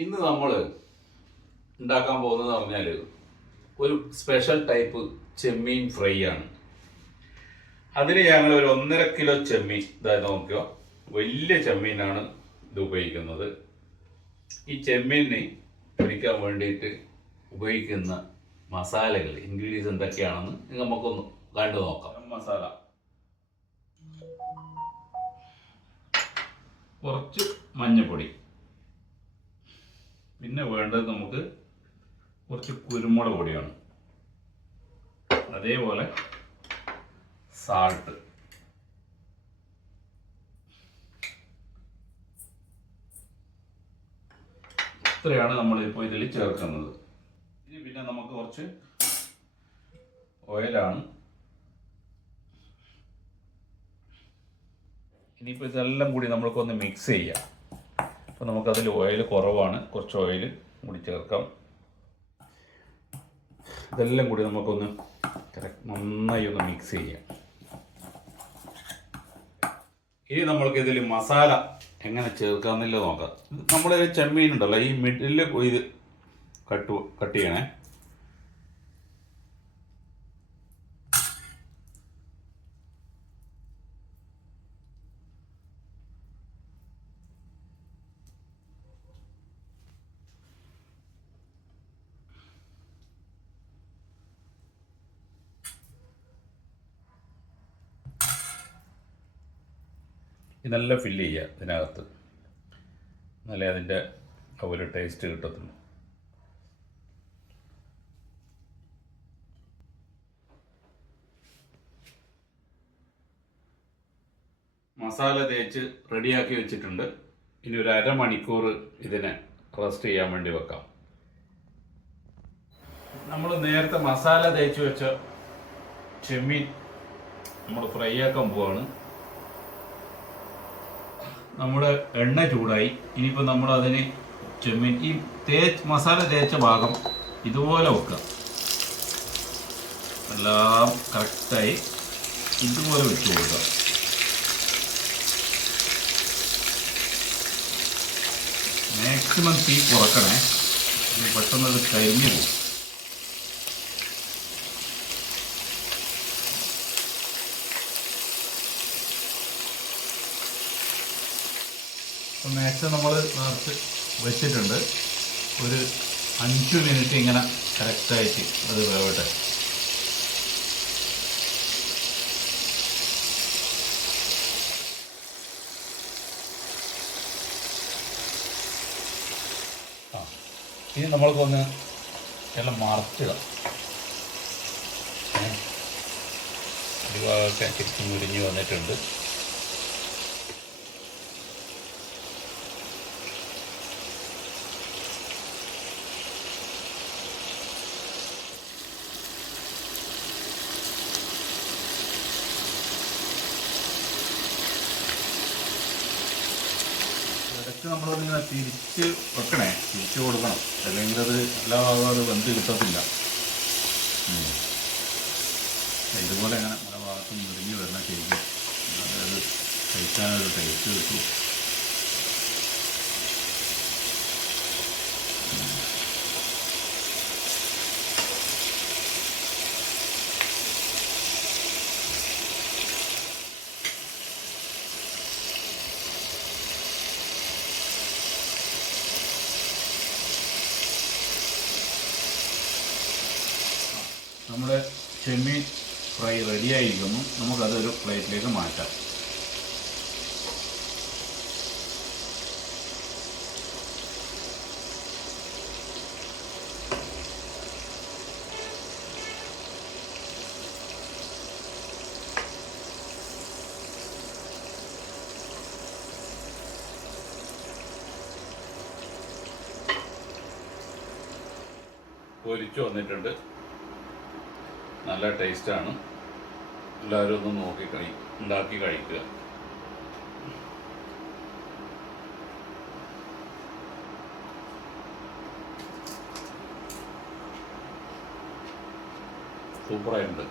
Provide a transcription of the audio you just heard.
ഇന്ന് നമ്മൾ ഉണ്ടാക്കാൻ പോകുന്നത് പറഞ്ഞാൽ ഒരു സ്പെഷ്യൽ ടൈപ്പ് ചെമ്മീൻ ഫ്രൈ ആണ്. അതിന് ഞങ്ങൾ ഒരു 1.5 കിലോ ചെമ്മീൻ, ഇതായത് നോക്കിയോ, വലിയ ചെമ്മീനാണ് ഇത് ഉപയോഗിക്കുന്നത്. ഈ ചെമ്മീനെ പൊരിക്കാൻ വേണ്ടിയിട്ട് ഉപയോഗിക്കുന്ന മസാലകൾ, ഇൻഗ്രീഡിയൻസ് എന്തൊക്കെയാണെന്ന് നമുക്കൊന്ന് കണ്ടു നോക്കാം. മസാല കുറച്ച് മഞ്ഞൾപ്പൊടി, പിന്നെ വേണ്ടത് നമുക്ക് കുറച്ച് കുരുമുളക് പൊടിയാണ്, അതേപോലെ സാൾട്ട്, ഇത്രയാണ് നമ്മളിപ്പോൾ ഇതിൽ ചേർക്കുന്നത്. ഇനി പിന്നെ നമുക്ക് കുറച്ച് ഓയിലാണ്. ഇനിയിപ്പോൾ ഇതെല്ലാം കൂടി നമ്മൾക്കൊന്ന് മിക്സ് ചെയ്യാം. അപ്പോൾ നമുക്കതിൽ ഓയിൽ കുറവാണ്, കുറച്ച് ഓയിൽ കൂടി ചേർക്കാം. ഇതെല്ലാം കൂടി നമുക്കൊന്ന് നന്നായി ഒന്ന് മിക്സ് ചെയ്യാം. ഇനി നമ്മൾക്ക് ഇതിൽ മസാല എങ്ങനെ ചേർക്കാമെന്നില്ല നോക്കാം. നമ്മൾ ചെമ്മീൻ ഉണ്ടല്ലോ, ഈ മിഡിൽ ഇത് കട്ട് ചെയ്യണേ. ഇതെല്ലാം ഫില്ല് ചെയ്യുക ഇതിനകത്ത്, എന്നാലേ അതിൻ്റെ ഒരു ടേസ്റ്റ് കിട്ടത്തുള്ളൂ. മസാല തേച്ച് റെഡിയാക്കി വെച്ചിട്ടുണ്ട്. ഇനി ഒരു അരമണിക്കൂർ ഇതിനെ റെസ്റ്റ് ചെയ്യാൻ വേണ്ടി വെക്കാം. നമ്മൾ നേരത്തെ മസാല തേച്ച് വെച്ച ചെമ്മീൻ നമ്മൾ ഫ്രൈ ആക്കാൻ പോവാണ്. നമ്മുടെ എണ്ണ ചൂടായി. ഇനിയിപ്പോൾ നമ്മൾ അതിന് ചെമ്മീൻ ഈ മസാല തേച്ച ഭാഗം ഇതുപോലെ വെക്കുക. എല്ലാം കറക്റ്റായി ഇതുപോലെ വെച്ച് കൊടുക്കുക. മാക്സിമം തീ കുറക്കണേ, പെട്ടെന്ന് അത് കരിഞ്ഞു പോകും. അപ്പോൾ മാക്സിമം നമ്മൾ നിറച്ച് വെച്ചിട്ടുണ്ട്. ഒരു 5 മിനിറ്റ് ഇങ്ങനെ കറക്റ്റായിട്ട് അത് വേവട്ടെ. ഇനി നമ്മൾക്കൊന്ന് എല്ലാം മറച്ചിടാം. ഒരു ഭാഗമൊക്കെ തിരിച്ച് മുരിഞ്ഞ് വന്നിട്ടുണ്ട്. ഇടയ്ക്ക് നമ്മളതിങ്ങനെ തിരിച്ച് വെക്കണേ, തിരിച്ച് കൊടുക്കണം, അല്ലെങ്കിൽ അത് എല്ലാ ഭാഗവും അത് വെന്ത് കിട്ടത്തില്ല. ഇതുപോലെ അങ്ങനെ പല ഭാഗത്തും മുറിഞ്ഞ് വരണം ശരിക്കും, അതായത് കഴിക്കാനൊരു ടേസ്റ്റ് കിട്ടും. നമ്മുടെ ചെമ്മീൻ ഫ്രൈ റെഡിയായിരിക്കുന്നു. നമുക്കതൊരു പ്ലേറ്റിലേക്ക് മാറ്റാം. പൊരിച്ചു വന്നിട്ടുണ്ട്, നല്ല ടേസ്റ്റാണ്. എല്ലാവരും ഒന്ന് ഉണ്ടാക്കി കഴിക്കുക. സൂപ്പറായിട്ടുണ്ട്.